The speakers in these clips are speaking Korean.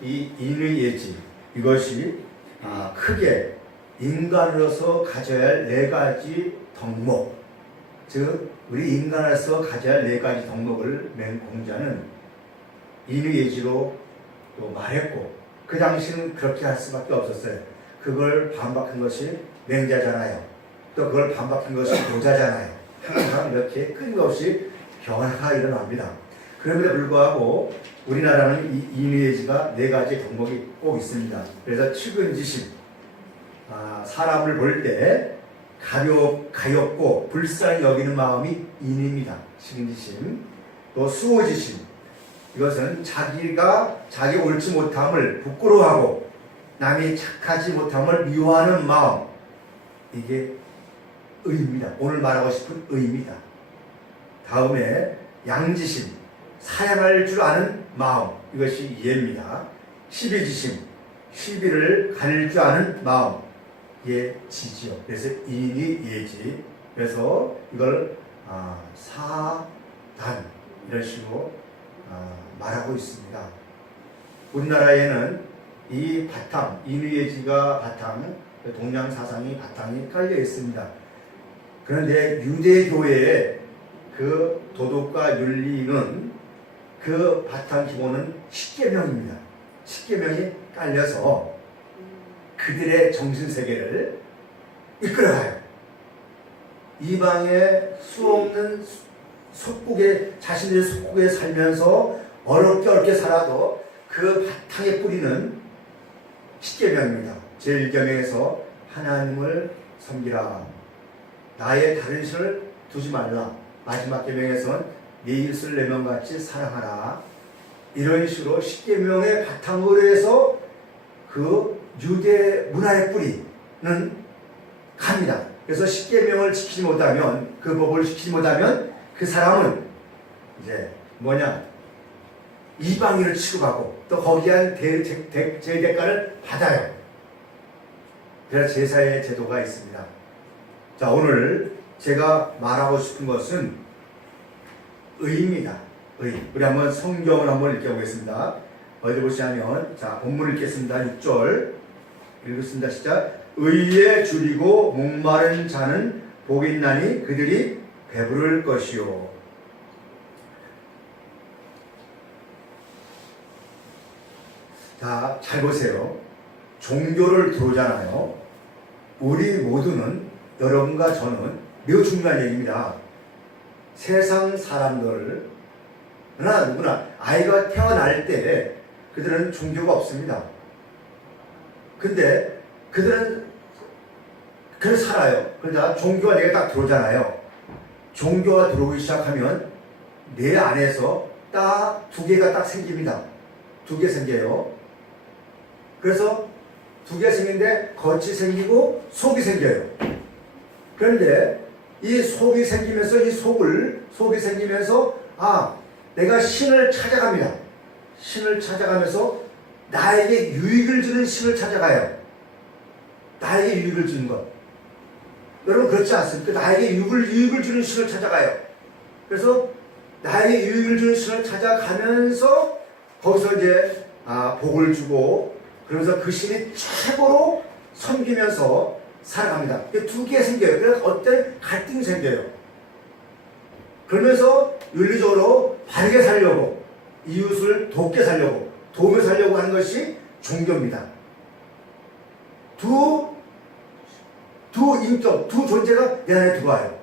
이 인의 예지, 이것이 크게 인간으로서 가져야 할 네 가지 덕목, 즉 우리 인간으로서 가져야 할 네 가지 덕목을 맹공자는 인의 예지로 또 말했고, 그 당시는 그렇게 할 수밖에 없었어요. 그걸 반박한 것이 맹자잖아요. 또 그걸 반박한 것이 노자잖아요. 항상 이렇게 끊임없이 변화가 일어납니다. 그럼에도 불구하고 우리나라는 이 인의예지가 네 가지 덕목이 꼭 있습니다. 그래서 측은지심, 사람을 볼 때 가엾고 불쌍히 여기는 마음이 인입니다. 측은지심. 또 수호지심, 이것은 자기 옳지 못함을 부끄러워하고 남이 착하지 못함을 미워하는 마음, 이게 의입니다. 오늘 말하고 싶은 의입니다. 다음에 양지심, 사양할 줄 아는 마음, 이것이 이해입니다. 시비지심, 시비를 가릴 줄 아는 마음, 이게 지지요. 그래서 인이 예지. 그래서 이걸 사단, 이런 식으로 말하고 있습니다. 우리나라에는 이 바탕, 인의예지가 바탕, 동양 사상이 바탕이 깔려 있습니다. 그런데 유대교회의 그 도덕과 윤리는 그 바탕 기본은 십계명입니다. 십계명이 깔려서 그들의 정신세계를 이끌어가요. 이방의 수없는 속국에, 자신들의 속국에 살면서 어렵게 살아도 그 바탕의 뿌리는 십계명입니다. 제1계명에서 하나님을 섬기라, 나의 다른 신을 두지 말라, 마지막 계명에서는 네 이웃을 내 맘같이 사랑하라. 이런 식으로 십계명의 바탕으로 해서 그 유대 문화의 뿌리는 갑니다. 그래서 십계명을 지키지 못하면, 그 법을 지키지 못하면 그 사람은 이제 이방인을 취급하고 또 거기에 한 대대가를 받아요. 그래서 제사의 제도가 있습니다. 자, 오늘 제가 말하고 싶은 것은 의입니다. 의. 우리 한번 성경을 한번 읽어보겠습니다. 어디 보시냐면, 자, 본문 읽겠습니다. 6절 읽겠습니다. 시작. 의에 줄이고 목마른 자는 복이 있나니 그들이 배부를 것이요. 자, 잘 보세요. 종교를 들어오잖아요. 우리 모두는, 여러분과 저는 매우 중요한 얘기입니다. 세상 사람들, 누구나 아이가 태어날 때 그들은 종교가 없습니다. 근데 그들은 그렇게 살아요. 그러다 종교가 내게 딱 들어오잖아요. 종교가 들어오기 시작하면 내 안에서 딱 두 개가 딱 생깁니다. 두 개 생겨요. 그래서 두 개 생기는데 겉이 생기고 속이 생겨요. 그런데 이 속이 생기면서 속이 생기면서 내가 신을 찾아갑니다. 신을 찾아가면서 나에게 유익을 주는 신을 찾아가요. 나에게 유익을 주는 것. 여러분 그렇지 않습니까? 나에게 유익을 주는 신을 찾아가요. 그래서 나에게 유익을 주는 신을 찾아가면서 거기서 이제 복을 주고, 그러면서 그 신이 최고로 섬기면서 살아갑니다. 두 개 생겨요. 그래서 어떤 갈등이 생겨요. 그러면서 윤리적으로 바르게 살려고, 이웃을 돕게 살려고, 도움을 살려고 하는 것이 종교입니다. 두 인격, 두 존재가 내 안에 들어와요.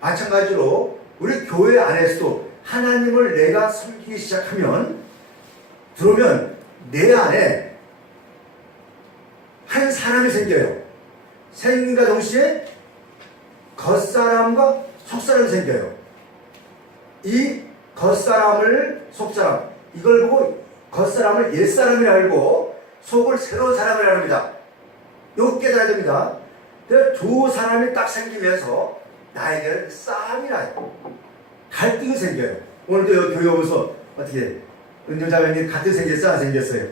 마찬가지로 우리 교회 안에서도 하나님을 내가 섬기기 시작하면, 들어오면 내 안에 한 사람이 생겨요. 생김과 동시에 겉사람과 속사람이 생겨요. 이 겉사람을, 속사람, 이걸 보고 겉사람을 옛사람이라 알고 속을 새로운 사람이라 합니다. 이거 깨달아야 됩니다. 두 사람이 딱 생기면서 나에게는 싸움이 나요. 갈등이 생겨요. 오늘도 여기 교회 오면서 어떻게 은정자매님 갈등 생겼어요? 안 생겼어요?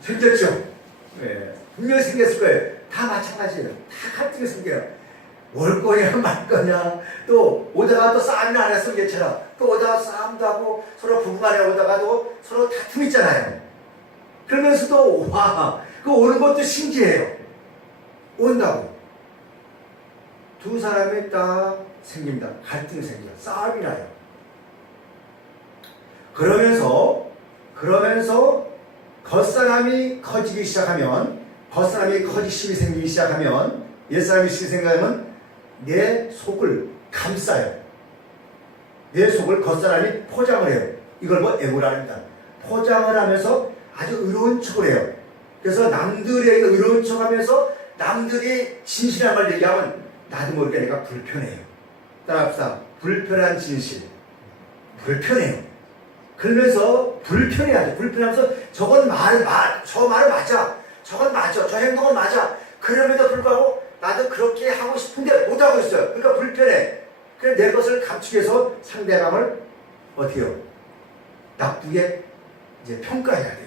생겼죠? 네. 분명히 생겼을 거예요. 다 마찬가지예요. 다 갈등이 생겨요. 올 거냐 말 거냐, 또 오다가 또 싸움이 안 했으면 괜찮아. 또 오다가 싸움도 하고 서로 부부간에 오다가도 서로 다툼 있잖아요. 그러면서도 그 오는 것도 신기해요. 온다고. 두 사람이 딱 생깁니다. 갈등이 생겨요. 싸움이 나요. 그러면서 겉사람이 커지기 시작하면, 겉사람이 커지심이 생기기 시작하면, 옛사람이 생각하면 내 속을 감싸요. 내 속을 겉사람이 포장을 해요. 이걸 에고라입니다. 포장을 하면서 아주 의로운 척을 해요. 그래서 남들에게 의로운 척 하면서 남들이 진실한 걸 얘기하면 나도 모르게 내가 불편해요. 따라합시다. 불편한 진실. 불편해요. 그러면서 불편해야죠. 불편하면서 저 말은 맞아. 저건 맞아. 저 행동은 맞아. 그럼에도 불구하고 나도 그렇게 하고 싶은데 못하고 있어요. 그러니까 불편해. 그래서 내 것을 감추기 위해서 상대방을 어떻게 해요? 나쁘게 이제 평가해야 돼요.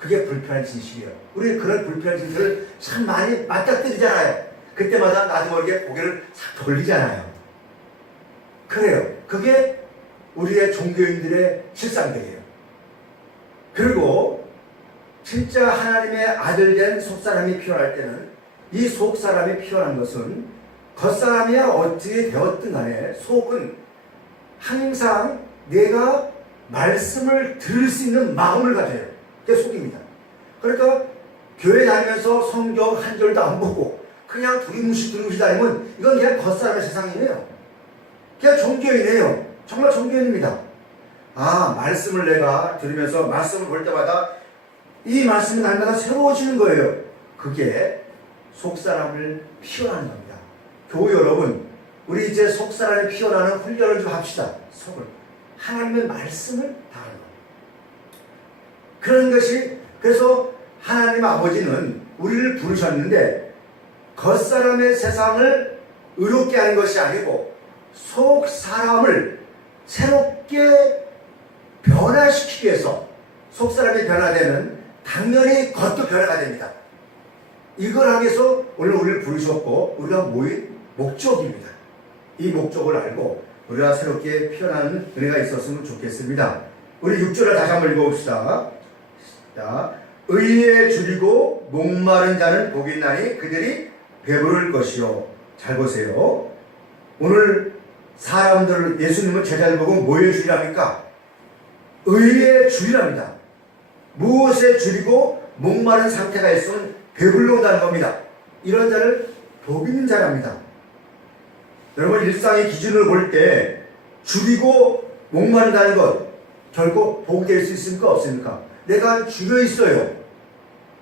그게 불편한 진실이에요. 우리 그런 불편한 진실을 참 많이 맞닥뜨리잖아요. 그때마다 나도 모르게 고개를 싹 돌리잖아요. 그래요. 그게 우리의 종교인들의 실상들이에요. 그리고 진짜 하나님의 아들 된 속사람이 필요할 때는 이 속사람이 필요한 것은 겉사람이야 어떻게 되었든 간에 속은 항상 내가 말씀을 들을 수 있는 마음을 가져요. 그게 속입니다. 그러니까 교회 다니면서 성경 한 절도 안 보고 그냥 두리뭉실 다니면 이건 그냥 겉사람의 세상이네요. 그냥 종교인이에요. 정말 종교인입니다. 말씀을 내가 들으면서 말씀을 볼 때마다 이 말씀이 날마다 새로워지는 거예요. 그게 속사람을 피워나는 겁니다. 교우 여러분, 우리 이제 속사람을 피워나는 훈련을 좀 합시다. 속을. 하나님의 말씀을 다하는 것. 그런 것이, 그래서 하나님 아버지는 우리를 부르셨는데 겉사람의 세상을 의롭게 하는 것이 아니고 속사람을 새롭게 변화시키기 위해서, 속사람이 변화되면 당연히 겉도 변화가 됩니다. 이걸 하기 위해서 오늘 우리를 부르셨고 우리가 모인 목적입니다. 이 목적을 알고 우리가 새롭게 피어나는 은혜가 있었으면 좋겠습니다. 우리 6절을 다시 한번 읽어봅시다. 자, 의에 줄이고 목마른 자는 복이 있나니 그들이 배부를 것이요. 잘 보세요. 오늘 사람들, 예수님은 제자들 보고 뭐에 줄이랍니까? 의에 줄이랍니다. 무엇에 줄이고 목마른 상태가 있으면 배불러 온다는 겁니다. 이런 자를 복 있는 자랍니다. 여러분, 일상의 기준을 볼 때 줄이고 목마른다는 것 결코 복이 될 수 있습니까? 없습니까? 내가 줄여 있어요.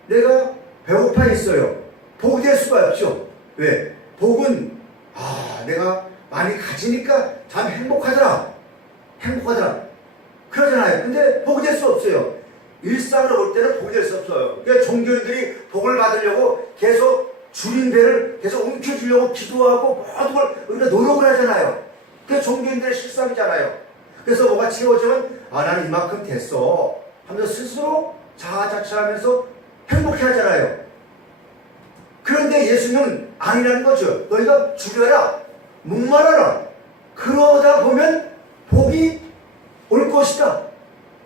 내가 배고파 있어요. 복이 될 수가 없죠. 왜? 복은 내가 많이 가지니까 참 행복하더라. 그러잖아요. 근데 복이 될 수 없어요. 일상으로 볼 때는 복이 될 수 없어요. 그러니까 종교인들이 복을 받으려고 계속 줄인 배를 계속 움켜주려고 기도하고 모든 걸 우리가 노력을 하잖아요. 그게 종교인들의 실상이잖아요. 그래서 뭐가 채워지면 나는 이만큼 됐어 하면서 스스로 자아자찬하면서 행복해 하잖아요. 그런데 예수님은 아니라는 거죠. 너희가 줄여라, 목말라라. 그러다 보면 복이 올 것이다.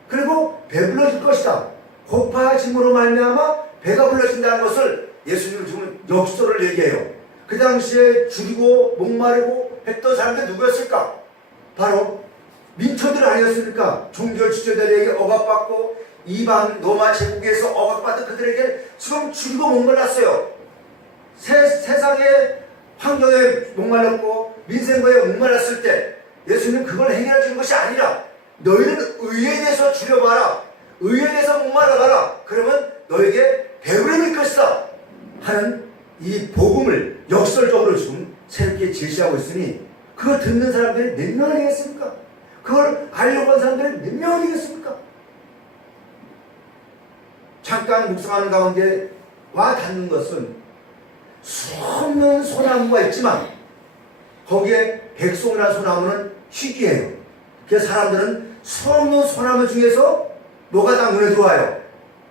그리고 배불러질 것이다. 고파짐으로 말미암아 배가 불러진다는 것을 예수님은 지금 역설을 얘기해요. 그 당시에 줄이고 목마르고 했던 사람들 누구였을까? 바로 민초들 아니었습니까? 종교 지도자들에게 억압받고 이방 로마 제국에서 억압받은 그들에게 지금 줄이고 목말랐어요. 세상의 환경에 목말랐고 민생과에 목말랐을 때 예수님은 그걸 해결해 주는 것이 아니라 너희는 의에 대해서 줄여봐라. 의에 대해서 목말라봐라. 그러면 너에게 배부름일 것이다 하는 이 복음을 역설적으로 지금 새롭게 제시하고 있으니 그걸 듣는 사람들이 몇 명 아니겠습니까? 그걸 알려고 한 사람들이 몇 명 아니겠습니까? 잠깐 묵상하는 가운데 와 닿는 것은 수없는 소나무가 있지만 거기에 백송이라는 소나무는 희귀해요. 그래서 사람들은 수없는 소나무 중에서 뭐가 딱 눈에 들어와요?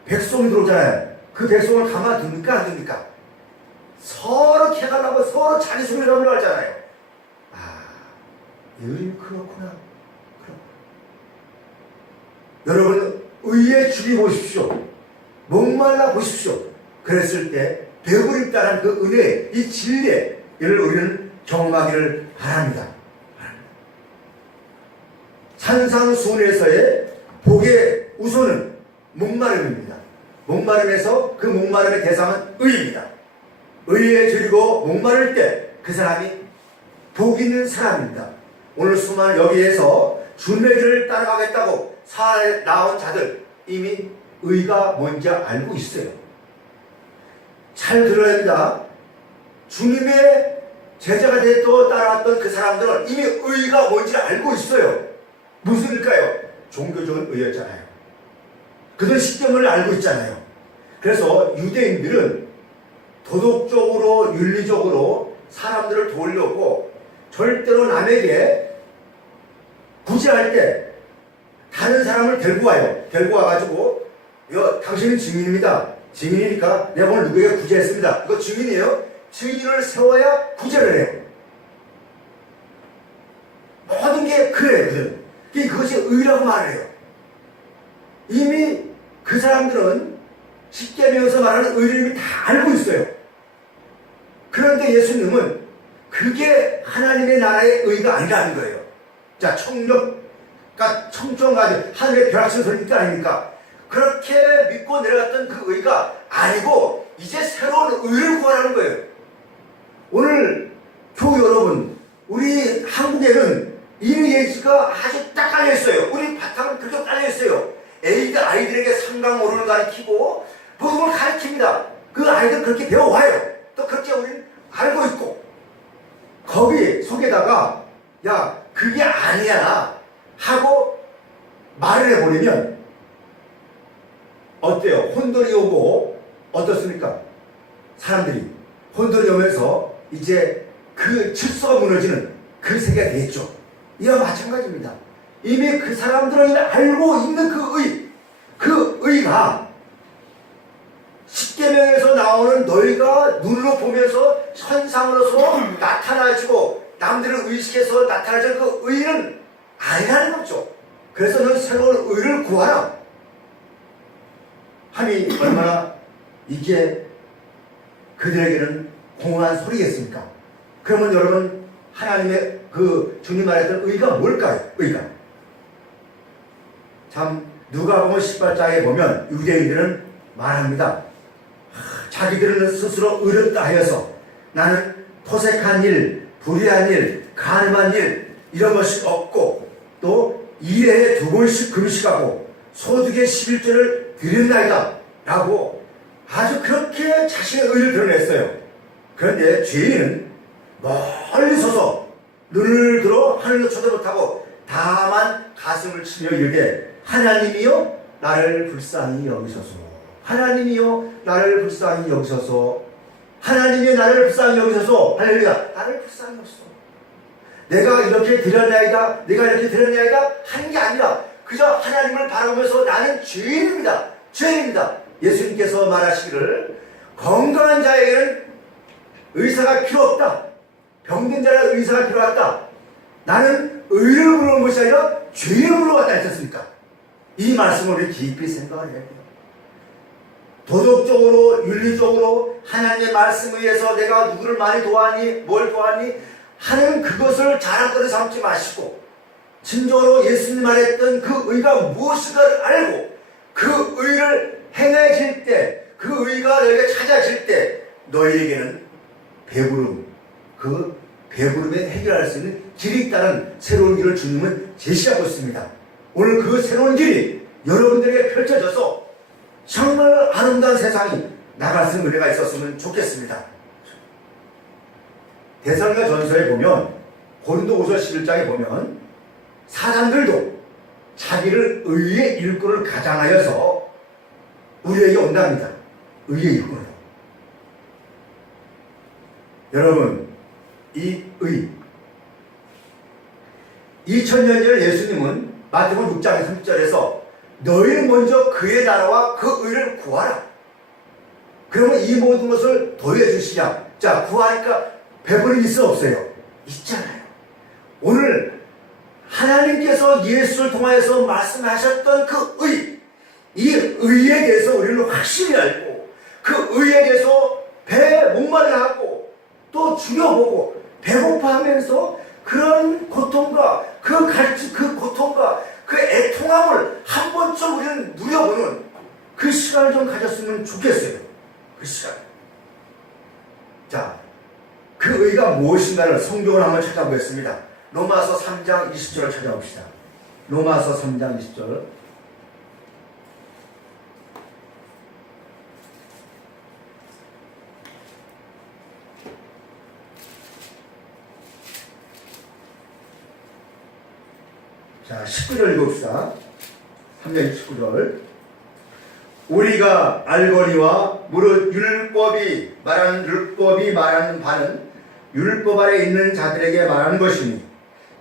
백송이 들어오잖아요. 그 백송을 가만둡니까? 안 둡니까? 서로 캐가려고 서로 자기 소리라고 하잖아요. 그렇구나. 여러분, 의에 줄이 보십시오. 목말라 보십시오. 그랬을 때 배부르다는 그 은혜, 이 진리를 우리는 경험하기를 바랍니다. 산상수훈에서의 복의 우선은 목마름입니다. 목마름에서 그 목마름의 대상은 의입니다. 의에 줄이고 목마를 때 그 사람이 복 있는 사람입니다. 오늘 수많은 여기에서 주님의 길을 따라가겠다고 나온 자들 이미 의가 뭔지 알고 있어요. 잘 들어야 합니다. 주님의 제자가 되어 따라왔던 그 사람들은 이미 의가 뭔지 알고 있어요. 무슨 일까요? 종교적인 의였잖아요. 그들 십계명을 알고 있잖아요. 그래서 유대인들은 도덕적으로 윤리적으로 사람들을 도우려고 절대로 남에게 구제할 때 다른 사람을 데리고 와요. 데리고 와가지고 당신은 증인입니다. 증인이니까 내가 오늘 누구에게 구제했습니다. 이거 증인이에요. 증인을 세워야 구제를 해요. 모든 게 그래요. 그것이 의라고 말을 해요. 이미 그 사람들은 십계명에서 말하는 의를 이미 다 알고 있어요. 그런데 예수님은 그게 하나님의 나라의 의가 아니라는 거예요. 자, 청정가지고 하늘의 벼락치는 소리가 아닙니까? 그렇게 믿고 내려갔던 그 의가 아니고 이제 새로운 의를 구하라는 거예요. 오늘 교우 여러분, 우리 한국에는 이 예지가 아주 딱 깔려있어요. 우리 바탕은 그렇게 깔려있어요. 아이들에게 상강 오름을 가르치고 모든 걸 가르칩니다. 그 아이들 그렇게 배워와요. 또 그렇게 우리는 알고 있고 거기 속에다가 야 그게 아니야 하고 말을 해버리면 어때요? 혼돈이 오고 어떻습니까? 사람들이 혼돈이 오면서 이제 그 질서가 무너지는 그 세계가 되겠죠. 이와 마찬가지입니다. 이미 그 사람들은 이미 알고 있는 그 의가 십계명에서 나오는 너희가 눈으로 보면서 현상으로서 나타나지고 남들을 의식해서 나타나는 그 의는 아니라는 거죠. 그래서 너는 새로운 의를 구하라 하니 얼마나 이게 그들에게는 공허한 소리겠습니까? 그러면 여러분 하나님의 그 주님 말했던 의가 뭘까요? 의가 참 누가복음 18장에 보면 유대인들은 말합니다. 자기들은 스스로 의롭다 하여서 나는 토색한 일, 불의한 일, 간음한 일 이런 것이 없고 또 2회에 2번씩 금식하고 소득의 11조를 드린다이다 라고 아주 그렇게 자신의 의를 드러냈어요. 그런데 죄인은 멀리 서서 눈을 들어 하늘로 쳐다 못하고 다만 가슴을 치며 이르되 하나님이여 나를 불쌍히 여기소서. 하나님이여 나를 불쌍히 여기소서. 하나님이여 나를 불쌍히 여기소서. 할렐루야. 나를 불쌍히 여기소서. 내가 이렇게 드렸나이다. 내가 이렇게 드렸나이다. 하는 게 아니라 그저 하나님을 바라보면서 나는 죄인입니다. 죄인입니다. 예수님께서 말하시기를 건강한 자에게는 의사가 필요 없다. 병든 자는 의사가 필요하다. 나는 의를 부르는 것이 아니라 죄를 물어봤다 했었습니까? 이 말씀을 우리 깊이 생각을 해야 돼요. 도덕적으로 윤리적으로 하나님의 말씀에 의해서 내가 누구를 많이 도왔니 뭘 도왔니 하는 그것을 자랑거리 삼지 마시고 진정으로 예수님 말했던 그 의가 무엇인가를 알고 그 의를 행해질 때 그 의가 너에게 찾아질 때 너희에게는 배부름 그 배부름에 해결할 수 있는 길이 있다는 새로운 길을 주님은 제시하고 있습니다. 오늘 그 새로운 길이 여러분들에게 펼쳐져서 정말 아름다운 세상이 나갈 수 있는 은혜가 있었으면 좋겠습니다. 데살로니가 전서에 보면 고린도 5서 11장에 보면 사람들도 자기를 의의 일꾼을 가장하여서 우리에게 온답니다. 의의 일꾼을. 여러분 이 의 2000년 전 예수님은 마태복음 6장 3절에서 너희는 먼저 그의 나라와 그 의를 구하라. 그러면 이 모든 것을 더해 주시냐. 자 구하니까 배부름이 있어 없어요? 있잖아요. 오늘 하나님께서 예수를 통하여서 말씀하셨던 그 의, 이 의에 대해서 우리는 확실히 알고 그 의에 대해서 배에 목말라 하고 또 죽여보고 배고파하면서 그런 고통과 그 고통과 그 애통함을 한 번쯤 우리는 누려보는 그 시간을 좀 가졌으면 좋겠어요. 그 시간. 자, 그 의가 무엇인가를 성경을 한번 찾아보겠습니다. 로마서 3장 20절을 찾아봅시다. 로마서 3장 20절. 자, 19절 읽읍시다. 3장 19절. 우리가 알거니와 무릇 율법이 말하는 바는 율법 아래 있는 자들에게 말하는 것이니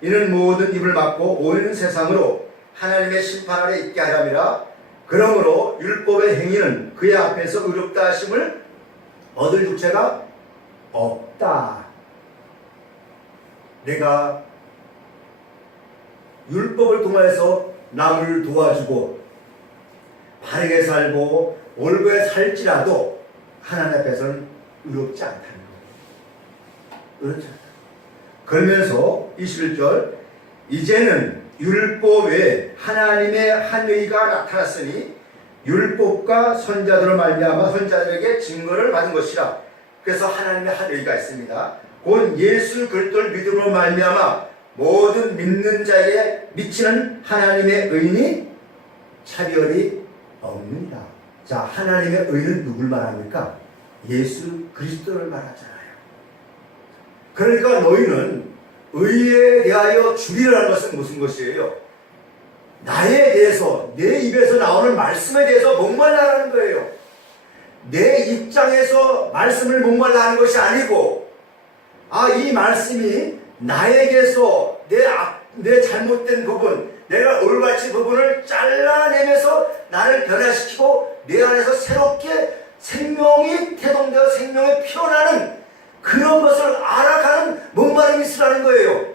이는 모든 입을 막고 온 세상으로 하나님의 심판 아래 있게 하람이라. 그러므로 율법의 행위는 그의 앞에서 의롭다 하심을 얻을 육체가 없다. 내가 율법을 통해서 남을 도와주고 바르게 살고 옳게 살지라도 하나님 앞에서는 의롭지 않다는 거예요. 의롭지 않다. 그러면서 21절 이제는 율법 외에 하나님의 한 의가 나타났으니 율법과 선자들을 말미암아 선자들에게 증거를 받은 것이라. 그래서 하나님의 한 의가 있습니다. 곧 예수 그리스도를 믿음으로 말미암아 모든 믿는 자에게 미치는 하나님의 의니 차별이 없습니다. 자, 하나님의 의는 누굴 말합니까? 예수 그리스도를 말하잖아요. 그러니까 너희는 의에 대하여 주의라는 것은 무슨 것이에요? 나에 대해서, 내 입에서 나오는 말씀에 대해서 목말라라는 거예요. 내 입장에서 말씀을 목말라 하는 것이 아니고, 이 말씀이 나에게서 내 잘못된 부분, 내가 올바치 부분을 잘라내면서 나를 변화시키고 내 안에서 새롭게 생명이 태동되어 생명이 피어나는 그런 것을 알아가는 목마름이 있으라는 거예요.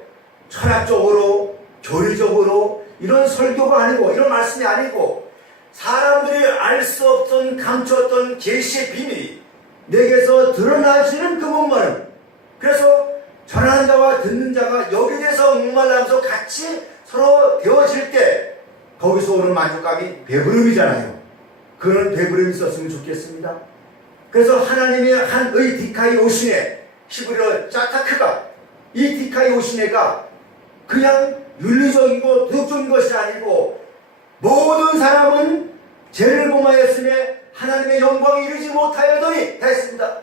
철학적으로, 교리적으로 이런 설교가 아니고 이런 말씀이 아니고 사람들이 알 수 없던 감추었던 계시의 비밀이 내게서 드러나지는 그 목마름. 그래서 전하는 자와 듣는 자가 여기에 대해서 목말라면서 같이 서로 되어질 때 거기서 오는 만족감이 배부름이잖아요. 그런 배부름이 있었으면 좋겠습니다. 그래서 하나님의 한 의 디카이오시네, 히브리어 짜타크가, 이 디카이오시네가 그냥 윤리적이고 도덕적인 것이 아니고 모든 사람은 죄를 범하였으며 하나님의 영광에 이르지 못하였더니 다 했습니다.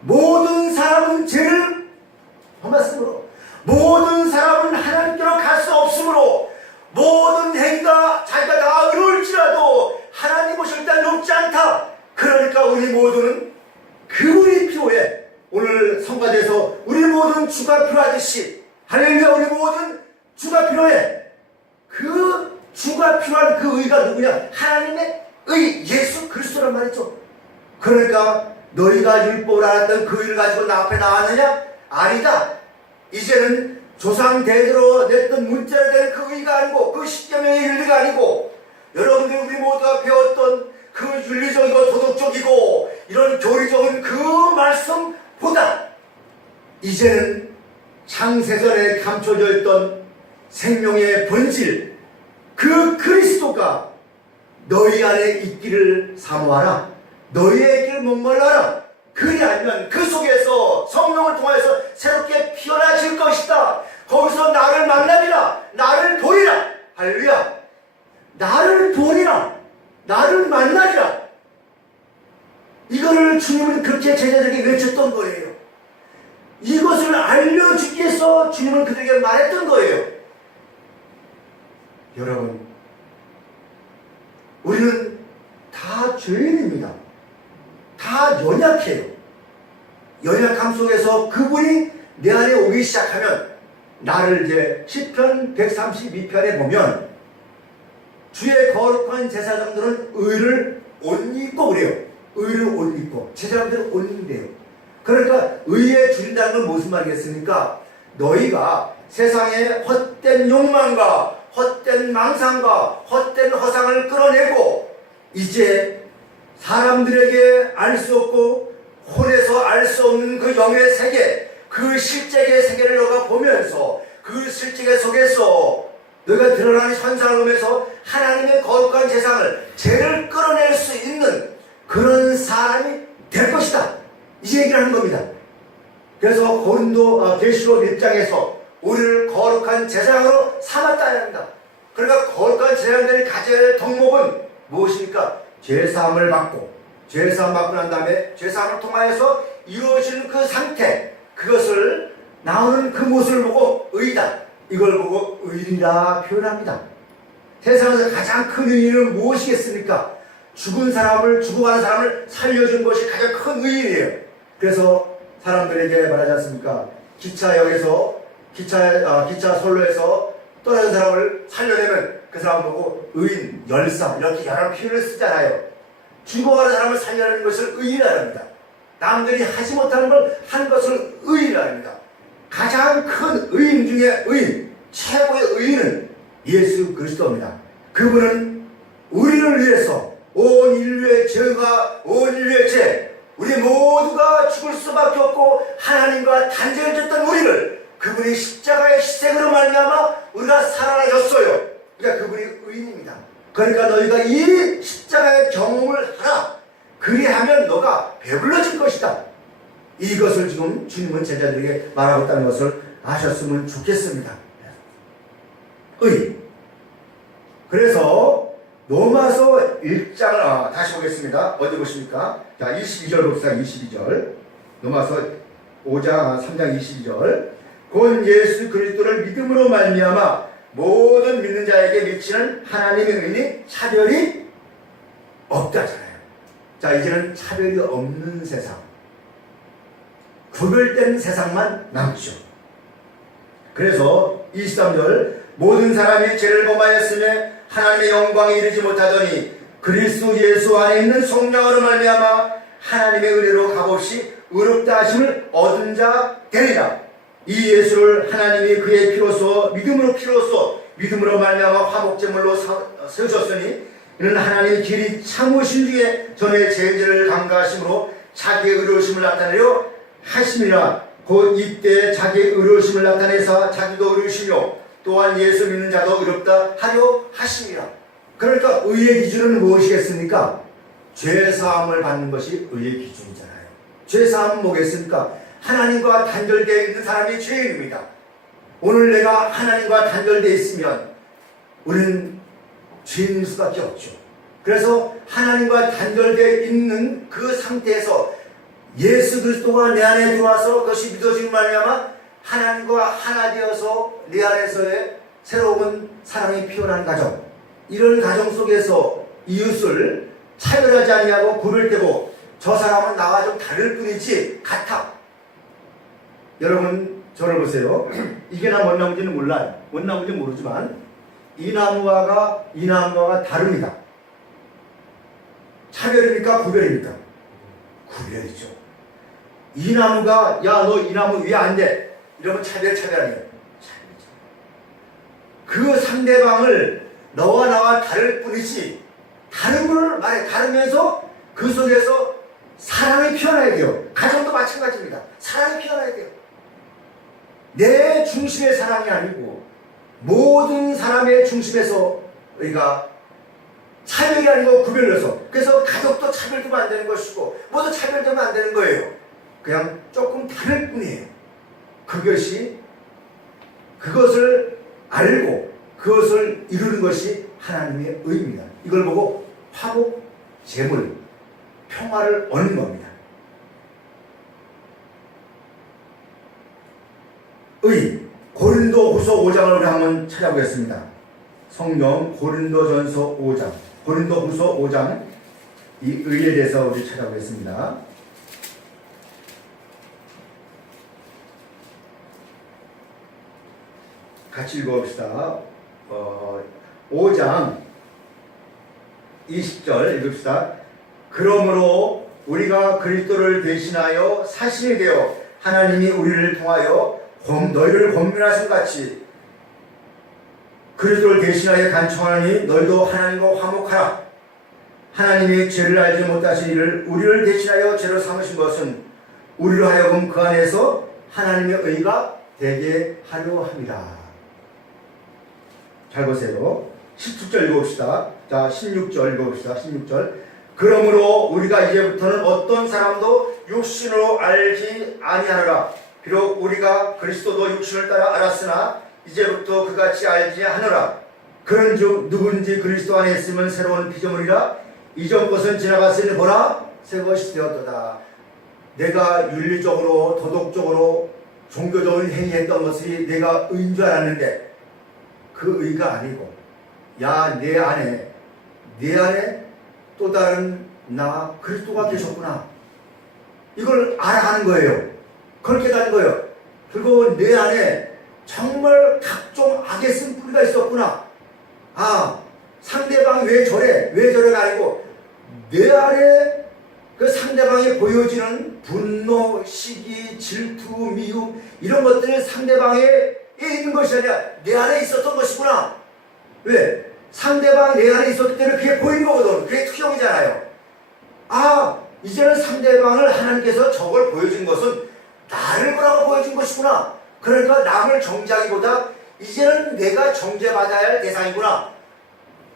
모든 사람은 죄를 범했으므로, 모든 사람은 하나님께로 갈 수 없으므로, 모든 행위가 자기가 다 의로울지라도 하나님 보실 때 높지 않다. 그러니까 우리 모두는 그분이 필요해. 오늘 성가대에서 우리 모두는 주가 필요하듯이, 할렐루야, 우리 모두는 주가 필요해. 그 주가 필요한 그 의가 누구냐? 하나님의 의, 예수 그리스도란 말이죠. 그러니까 너희가 율법을 알았던 그 의를 가지고 나 앞에 나왔느냐? 아니다. 이제는 조상 대대로 냈던 문자로 되는 그 의가 아니고 그 십계명의 윤리가 아니고 여러분들이 우리 모두가 배웠던 그 윤리적이고 도덕적이고 이런 교리적인 그 말씀보다 이제는 창세전에 감춰져 있던 생명의 본질, 그 그리스도가 너희 안에 있기를 사모하라. 너희의 길을 목말라라. 그리 아니면 그 속에서 성령을 통해서 새롭게 피어나질 것이다. 거기서 나를 만나리라. 나를 보리라. 할렐루야. 나를 보리라. 나를 만나리라. 이거를 주님은 그렇게 제자들에게 외쳤던 거예요. 이것을 알려주기 위해서 주님은 그들에게 말했던 거예요. 여러분, 우리는 다 죄인입니다. 다 연약해요. 연약함 속에서 그분이 내 안에 오기 시작하면 나를 이제 시편 132편에 보면 주의 거룩한 제사장들은 의를 옷 입고 그래요. 의를 옷 입고 제사장들은 옷 입는데요. 그러니까 의에 줄인다는 건 무슨 말이겠습니까? 너희가 세상의 헛된 욕망과 헛된 망상과 헛된 허상을 끌어내고 이제 사람들에게 알 수 없고 혼에서 알 수 없는 그 영의 세계, 그 실제의 세계를 너가 보면서 그 실제 속에서 너가 드러나는 현상을 보면서 하나님의 거룩한 세상을 죄를 끌어낼 수 있는 그런 사람이 될 것이다. 이 얘기를 하는 겁니다. 그래서 고린도 계시록 1장에서 우리를 거룩한 제사장으로 삼았다야 합니다. 그러니까 거룩한 제사장들이 가져야 할 덕목은 무엇입니까? 죄사함을 받고, 죄사함 받고 난 다음에 죄사함을 통하여서 이루어지는 그 상태, 그것을 나오는 그 모습을 보고 의다, 이걸 보고 의인이라 표현합니다. 세상에서 가장 큰 의인은 무엇이겠습니까? 죽어가는 사람을 살려준 것이 가장 큰 의인이에요. 그래서 사람들에게 말하지 않습니까? 기차역에서 기차 선로에서 떨어진 사람을 살려내면 그 사람 보고 의인, 열사 이렇게 여러 표현을 쓰잖아요. 죽어가는 사람을 살려내는 것을 의인이라 합니다. 남들이 하지 못하는 걸 한 것을 의인이라 합니다. 가장 큰 의인 중에 의인, 최고의 의인은 예수 그리스도입니다. 그분은 우리를 위해서 온 인류의 죄가, 온 인류의 죄, 우리 모두가 죽을 수밖에 없고 하나님과 단절됐던 우리를 그분이 십자가의 희생으로 말미암아 우리가 살아나셨어요. 그러니까 그분이 의인입니다. 그러니까 너희가 이 십자가의 경험을 하라. 그리하면 너가 배불러질 것이다. 이것을 지금 주님은 제자들에게 말하고 있다는 것을 아셨으면 좋겠습니다. 의인. 그래서 로마서 1장을 다시 보겠습니다. 어디 보십니까? 자, 22절 봅시다. 22절. 로마서 5장 3장 22절. 곧 예수 그리스도를 믿음으로 말미암아 모든 믿는 자에게 미치는 하나님의 은혜니 차별이 없다잖아요. 자, 이제는 차별이 없는 세상, 구별된 세상만 남죠. 그래서 23절 모든 사람이 죄를 범하였으며 하나님의 영광에 이르지 못하더니 그리스도 예수 안에 있는 성령으로 말미암아 하나님의 은혜로 값없이 의롭다 하심을 얻은 자 되리라. 이 예수를 하나님이 그의 피로써 믿음으로 말미암아 화목제물로 세우셨으니 이는 하나님의 길이 참으신 중에 전에 죄를 간과하심으로 자기의 의로우심을 나타내려 하심이라. 곧 이때 자기의 의로우심을 나타내사 자기도 의로우시며 또한 예수 믿는 자도 의롭다 하려 하심이라. 그러니까 의의 기준은 무엇이겠습니까? 죄사함을 받는 것이 의의 기준이잖아요. 죄사함은 뭐겠습니까? 하나님과 단절되어 있는 사람이 죄인입니다. 오늘 내가 하나님과 단절되어 있으면 우리는 죄인일 수밖에 없죠. 그래서 하나님과 단절되어 있는 그 상태에서 예수 그리스도가 내 안에 들어와서 그것이 믿어지는 말미암아 하나님과 하나 되어서 내 안에서의 새로운 사랑이 피어난 가정, 이런 가정 속에서 이웃을 차별하지 아니하고 구별되고 저 사람은 나와 좀 다를 뿐이지 같아. 여러분 저를 보세요. 이게 나 뭔 나무인지는 몰라요. 뭔 나무인지 모르지만 이 나무와 이 나무와 다릅니다. 차별입니까? 구별입니까? 구별이죠. 이 나무가 야 너 이 나무 위에 안 돼. 이러면 차별 아니에요. 차별이죠. 그 상대방을 너와 나와 다를 뿐이지 다른 걸 다르면서 그 속에서 사랑이 피어나야 돼요. 가정도 마찬가지입니다. 사랑이 피어나야 돼요. 내 중심의 사랑이 아니고 모든 사람의 중심에서 우리가 차별이 아니고 구별해서, 그래서 가족도 차별되면 안 되는 것이고 모두 차별되면 안 되는 거예요. 그냥 조금 다를 뿐이에요. 그것을 알고 그것을 이루는 것이 하나님의 의입니다. 이걸 보고 화복, 재물, 평화를 얻는 겁니다. 의, 고린도후서 5장을 우리 한번 찾아보겠습니다. 성경 고린도전서 5장, 고린도후서 5장, 이 의에 대해서 우리 찾아보겠습니다. 같이 읽어봅시다. 5장 20절 읽읍시다. 그러므로 우리가 그리스도를 대신하여 사신이 되어 하나님이 우리를 통하여 너희를 권면하신 같이 그리스도를 대신하여 간청하니 너희도 하나님과 화목하라. 하나님이 죄를 알지 못하신 이를 우리를 대신하여 죄로 삼으신 것은 우리로 하여금 그 안에서 하나님의 의가 되게 하려 합니다. 잘 보세요. 17절 읽어봅시다. 자, 16절 읽어봅시다. 16절. 그러므로 우리가 이제부터는 어떤 사람도 육신으로 알지 아니하노라. 비록 우리가 그리스도도 육신을 따라 알았으나 이제부터 그같이 알지 않으라. 그런즉 누구든지 그리스도 안에 있으면 새로운 피조물이라. 이전 것은 지나갔으니 보라 새 것이 되었도다. 내가 윤리적으로 도덕적으로 종교적인 행위했던 것이 내가 의인 줄 알았는데 그 의가 아니고 야 내 안에 또 다른 나 그리스도가 계셨구나. 이걸 알아가는 거예요. 그걸 깨닫는 거예요. 그리고 내 안에 정말 각종 악의 쓴뿌리가 있었구나. 아, 상대방이 왜 저래가 아니고 내 안에 그 상대방이 보여지는 분노, 시기, 질투, 미움 이런 것들은 상대방에 있는 것이 아니라 내 안에 있었던 것이구나. 왜? 상대방이 내 안에 있었을 때는 그게 보이는 거거든. 그게 투영이잖아요. 아, 이제는 상대방을 하나님께서 저걸 보여준 것은 나를 보라고 보여준 것이구나. 그러니까 남을 정죄하기보다 이제는 내가 정죄받아야 할 대상이구나.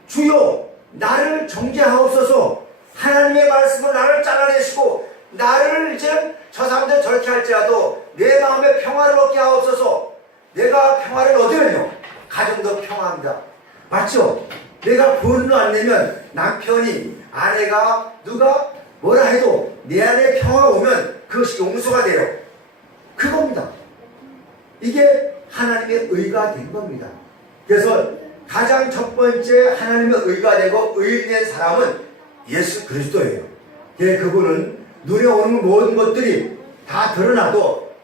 주여 나를 정죄하옵소서. 하나님의 말씀은 나를 잘라내시고 나를 이제 저 사람들 저렇게 할지라도 내 마음에 평화를 얻게 하옵소서. 내가 평화를 얻으면요 가정도 평화합니다. 맞죠? 내가 분노 안 내면 남편이 아내가 누가 뭐라 해도 내 안에 평화가 오면 그것이 용서가 돼요. 그겁니다. 이게 하나님의 의가 된 겁니다. 그래서 가장 첫 번째 하나님의 의가 되고 의인된 사람은 예수 그리스도예요. 그분은 눈에 오는 모든 것들이 다 드러나도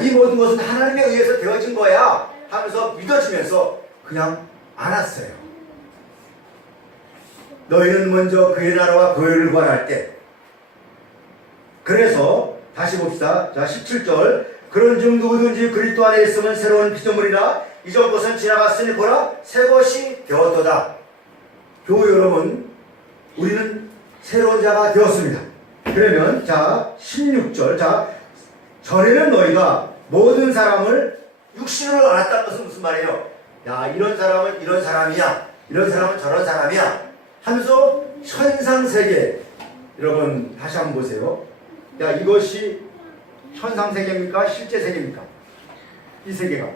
이 모든 것은 하나님에 의해서 되어진 거야 하면서 믿어지면서 그냥 안았어요. 너희는 먼저 그의 나라와 그의 의를 구하라 할 때. 그래서 다시 봅시다. 자, 17절. 그런즉 누구든지 그리스도 안에 있으면 새로운 피조물이라. 이전 것은 지나갔으니 보라 새 것이 되었도다. 교우 여러분, 우리는 새로운 자가 되었습니다. 그러면 자 16절. 자, 전에는 너희가 모든 사람을 육신으로 알았다는 것은 무슨 말이에요? 야, 이런 사람은 이런 사람이야, 이런 사람은 저런 사람이야 하면서 현상세계. 여러분 다시 한번 보세요. 야, 이것이 현상세계입니까? 실제세계입니까? 이 세계가.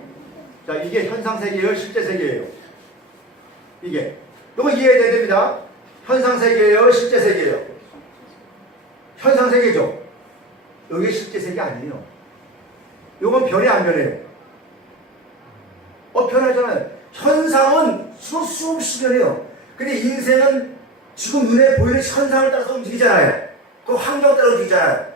자, 이게 현상세계예요? 실제세계예요? 이게 이거 이해해야 됩니다. 현상세계예요? 실제세계예요? 현상세계죠. 여기 실제세계 아니에요. 이건 변해 안 변해요? 변하잖아요. 현상은 수없이 변해요. 근데 인생은 지금 눈에 보이는 현상을 따라서 움직이잖아요. 그 환경 따라 움직이잖아요.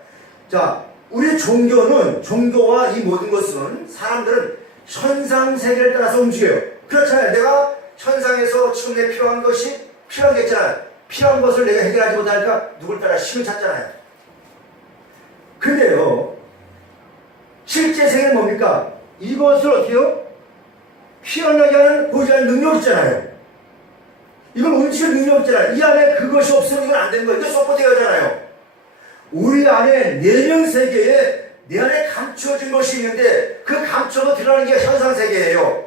자, 우리 종교와 이 모든 것은 사람들은 현상세계를 따라서 움직여요. 그렇잖아요. 내가 현상에서 지금 내 필요한 것이 필요한 게 있잖아요. 필요한 것을 내가 해결하지 못하니까 누굴 따라 힘을 찾잖아요. 근데요, 실제 세계는 뭡니까? 이것을 어떻게요? 피어나게 하는 보좌의 능력이 있잖아요. 이건 움직일 능력이 있잖아요. 이 안에 그것이 없으면 이건 안 되는 거예요. 이게 속보되어잖아요. 우리 안에 내면 세계에 내 안에 감추어진 것이 있는데 그 감추어서 드러나는 게 현상세계예요.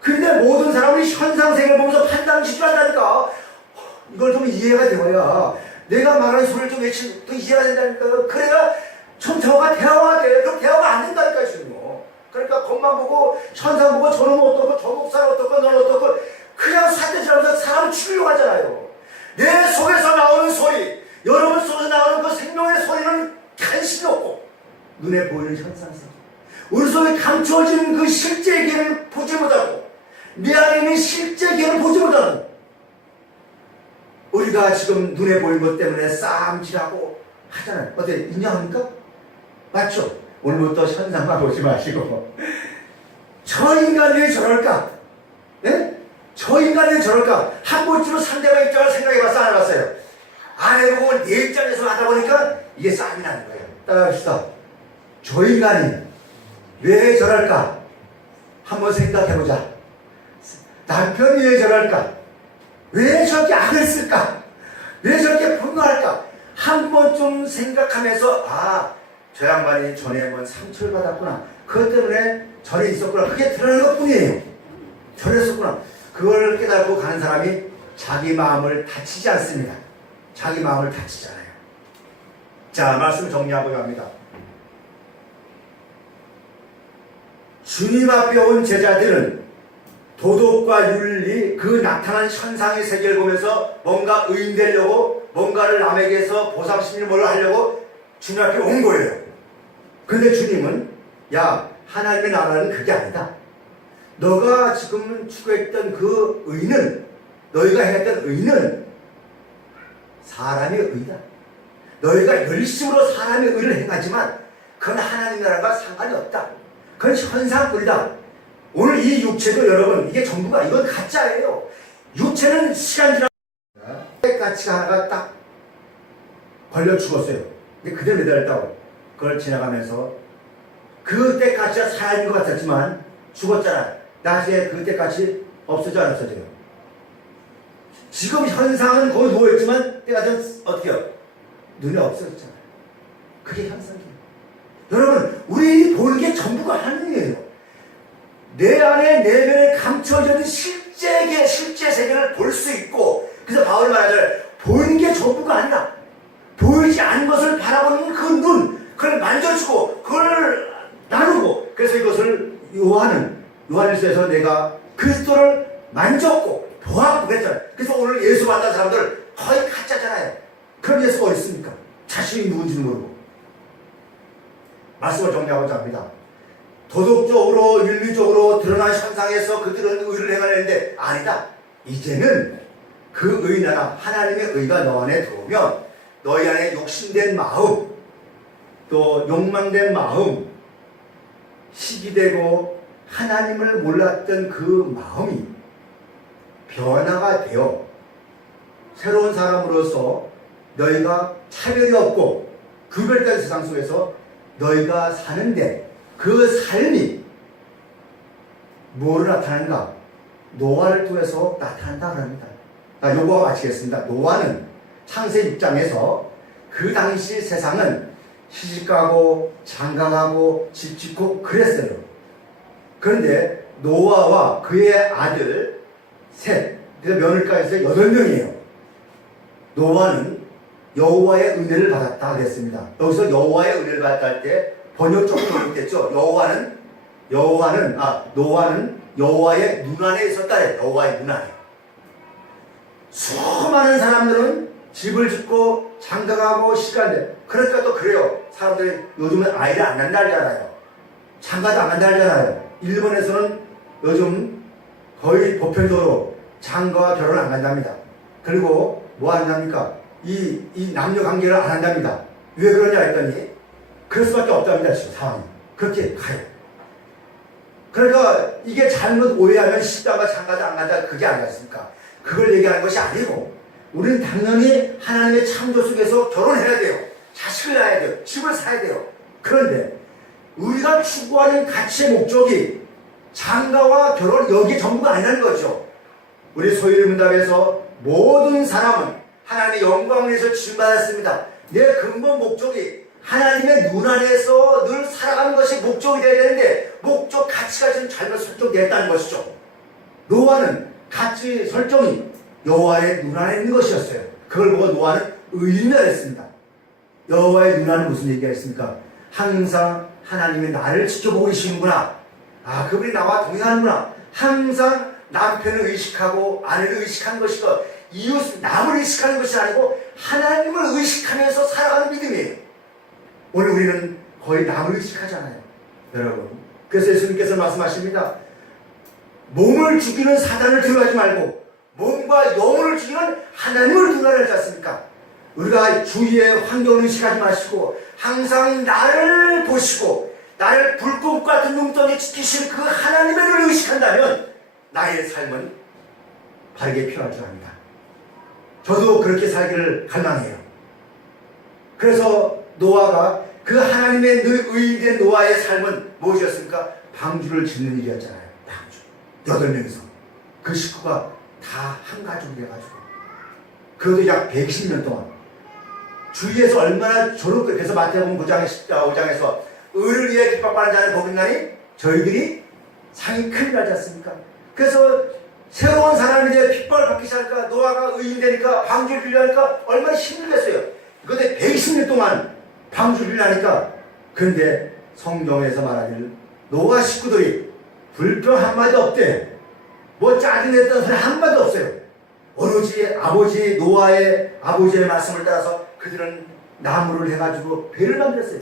근데 모든 사람이 현상세계를 보면서 판단을 지출한다니까. 이걸 좀 이해가 되어야 내가 말하는 소리를 좀 또 이해가 된다니까. 그래야 저가 대화가 돼. 그럼 대화가 안 된다니까 지금. 그러니까 겉만 보고 현상 보고 저놈 어떻고 저 목사는 어떻고 너는 어떻고 그냥 사태질하면서 사람을 죽이려고 하잖아요. 내 속에서 나오는 소리, 여러분 속에서 나오는 그 생명의 소리는 간신히 없고 눈에 보이는 현상세계, 우리 속에 감추어진 그 실제계를 보지 못하고 내 안에 있는 실제계를 보지 못하는, 우리가 지금 눈에 보이는 것 때문에 싸움질하고 하잖아요. 어때? 인정합니까? 맞죠? 오늘부터 현상만 보지 마시고 저 인간이 왜 저럴까? 네? 저 인간이 왜 저럴까? 한 번쯤은 상대방 입장을 생각해봤어, 안 해봤어요? 안 해보고 내 입장에서 하다 보니까 이게 싸움이 나는 거예요. 따라합시다. 저 인간이 왜 저럴까? 한번 생각해보자. 남편이 왜 저럴까? 왜 저렇게 악을 쓸까? 왜 저렇게 분노할까? 한 번쯤 생각하면서 저 양반이 전에 한번 상처를 받았구나. 그것 때문에 전에 있었구나. 그게 드러나는 것뿐이에요. 저랬었구나. 그걸 깨닫고 가는 사람이 자기 마음을 다치지 않습니다. 자기 마음을 다치잖아요. 자, 말씀 정리하고자 합니다. 주님 앞에 온 제자들은 도덕과 윤리, 그 나타난 현상의 세계를 보면서 뭔가 의인되려고, 뭔가를 남에게서 보상심리를 뭘 하려고 주님 앞에 온 거예요. 근데 주님은 하나님의 나라는 그게 아니다. 너가 지금 추구했던 그 의는, 너희가 했던 의는 사람의 의다. 너희가 열심으로 사람의 의를 행하지만 그건 하나님 나라가 상관이 없다. 그건 현상뿐이다. 오늘 이 육체도 여러분, 이게 전부가, 이건 가짜예요. 육체는 시간 지나 때가치가 하나가 딱 걸려 죽었어요. 근데 그대로 매달렸다고. 그걸 지나가면서 그 때가치가 살아있는 것 같았지만 죽었잖아요. 나중에 그 때가치 없어져 안 없어져요? 지금 현상은 거기 누워있지만 때가 좀 어떻게요? 눈에 없어졌잖아요. 그게 현상이에요. 여러분, 우리 보는 게 전부가 하늘이에요. 내 안에 내면에 감춰져 있는 실제 세계를 볼 수 있고, 그래서 바울이 말하잖아요. 보이는 게 전부가 아니라 보이지 않는 것을 바라보는 그 눈, 그걸 만져주고 그걸 나누고, 그래서 이것을 요한일서에서 내가 그리스도를 만졌고 보았고 그랬잖아요. 그래서 오늘 예수 만난 사람들 거의 가짜잖아요. 그런 예수가 어디 있습니까? 자신이 누군지는 모르고. 말씀을 정리하고자 합니다. 도덕적으로 윤리적으로 드러난 현상에서 그들은 의를 행하려는데 아니다. 이제는 그 의나라 하나님의 의가 너 안에 들어오면 너희 안에 욕심된 마음, 또 욕망된 마음, 시기되고 하나님을 몰랐던 그 마음이 변화가 되어 새로운 사람으로서 너희가 차별이 없고 구별된 세상 속에서 너희가 사는데 그 삶이 뭐로 나타나는가? 노아를 통해서 나타난다고 합니다. 요거 마치겠습니다. 노아는 창세 6장에서 그 당시 세상은 시집가고 장가가고 집 짓고 그랬어요. 그런데 노아와 그의 아들 셋, 그래서 며느리까지 해서 8명이에요. 노아는 여호와의 은혜를 받았다 그랬습니다. 여기서 여호와의 은혜를 받았다 할 때 번역 조금 어렵겠죠. 노아는 여호와의 눈 안에 있었다. 여호와의 눈 안에. 수많은 사람들은 집을 짓고 장가가고 시간대. 그러니까 또 그래요. 사람들이 요즘은 아이를 안 낳는다 하잖아요. 장가도 안 한다 하잖아요. 일본에서는 요즘 거의 보편적으로 장가와 결혼을 안 한답니다. 그리고 뭐 한답니까? 이 남녀 관계를 안 한답니다. 왜 그러냐 했더니 그럴 수밖에 없답니다. 지금 상황이. 그렇게 가요. 그러니까 이게 잘못 오해하면 십자가 장가도 안 간다 그게 아니겠습니까? 그걸 얘기하는 것이 아니고 우리는 당연히 하나님의 창조 속에서 결혼해야 돼요. 자식을 낳아야 돼요. 집을 사야 돼요. 그런데 우리가 추구하는 가치의 목적이 장가와 결혼 여기에 전부가 아니라는 거죠. 우리 소유의 문답에서 모든 사람은 하나님의 영광을 위해서 지음받았습니다. 내 근본 목적이 하나님의 눈 안에서 늘 살아가는 것이 목적이 되어야 되는데 목적 가치가 지금 잘못 설정되었다는 것이죠. 노아는 가치 설정이 여호와의 눈 안에 있는 것이었어요. 그걸 보고 노아는 의인이라 했습니다. 여호와의 눈 안에 무슨 얘기가 있습니까? 항상 하나님이 나를 지켜보고 계시는구나. 그분이 나와 동행하는구나. 항상 남편을 의식하고 아내를 의식하는 것이고 이웃 남을 의식하는 것이 아니고 하나님을 의식하면서 살아가는 믿음이에요. 오늘 우리는 거의 남을 의식하잖아요, 여러분. 그래서 예수님께서 말씀하십니다. 몸을 죽이는 사단을 두려워하지 말고 몸과 영혼을 죽이는 하나님을 두려워하지 하지 않습니까? 우리가 주위의 환경을 의식하지 마시고 항상 나를 보시고 나를 불꽃 같은 눈덩이에 지키시는 그 하나님의 눈을 의식한다면 나의 삶은 바르게 피어날 줄 압니다. 저도 그렇게 살기를 갈망해요. 그래서 노아가 그 하나님의 의인된 노아의 삶은 무엇이었습니까? 방주를 짓는 일이었잖아요. 방주. 8명이서. 그 식구가 다 한 가족이 돼가지고 그것도 약 120년 동안 주위에서 얼마나 저렇게 그래서 마태복음 5장에서 의를 위해 핍박받는 자는 복이 있나니 저희들이 상이 큰일 나지 않습니까? 그래서 새로운 사람이 되어 핍박을 받기 시작하니까 노아가 의인 되니까 방주를 빌려하니까 얼마나 힘들겠어요. 그런데 120년 동안 방주를 빌려하니까 그런데 성경에서 말하기를 노아 식구들이 불평 한마디 없대. 뭐 짜증냈던 소리 한마디 없어요. 오로지 아버지 노아의 아버지의 말씀을 따라서 그들은 나무를 해가지고 배를 만들었어요.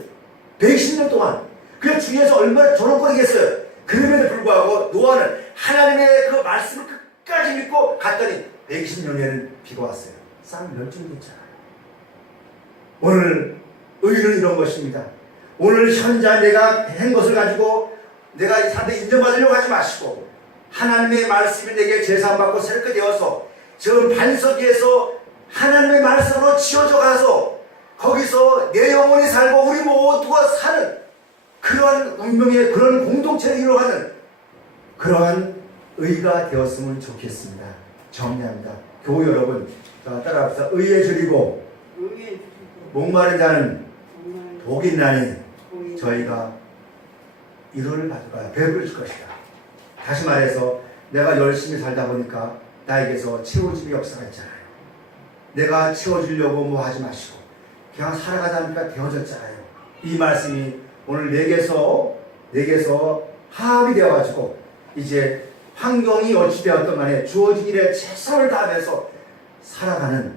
110년 동안. 그 주위에서 얼마나 조롱거리겠어요. 그럼에도 불구하고 노아는 하나님의 그 말씀을 끝까지 믿고 갔더니 120년 후에는 비가 왔어요. 쌍 멸종됐잖아요. 오늘 의는 이런 것입니다. 오늘 현재 내가 한 것을 가지고 내가 이 사람들 인정받으려고 하지 마시고 하나님의 말씀이 내게 제사받고 새롭게 되어서 저 반석 위에서 하나님의 말씀으로 지어져 가서 거기서 내 영혼이 살고 우리 모두가 사는 그러한 운명의 그런 공동체를 이루어가는 그러한 의가 되었으면 좋겠습니다. 정리합니다. 교우 여러분, 따라합시다. 의에 줄이고 목마른 자는 복이 있나니 저희가 이루를 받을 거야. 배부를 줄 것이다. 다시 말해서 내가 열심히 살다 보니까 나에게서 채워짐의 역사가 있잖아요. 내가 채워주려고 뭐 하지 마시고 그냥 살아가다 보니까 되어졌잖아요. 이 말씀이 오늘 내게서 화합이 되어가지고 이제 환경이 어찌 되었던 간에 주어진 일에 최선을 다하면서 살아가는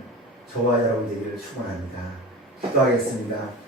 저와 여러분 되기를 축원합니다. 기도하겠습니다.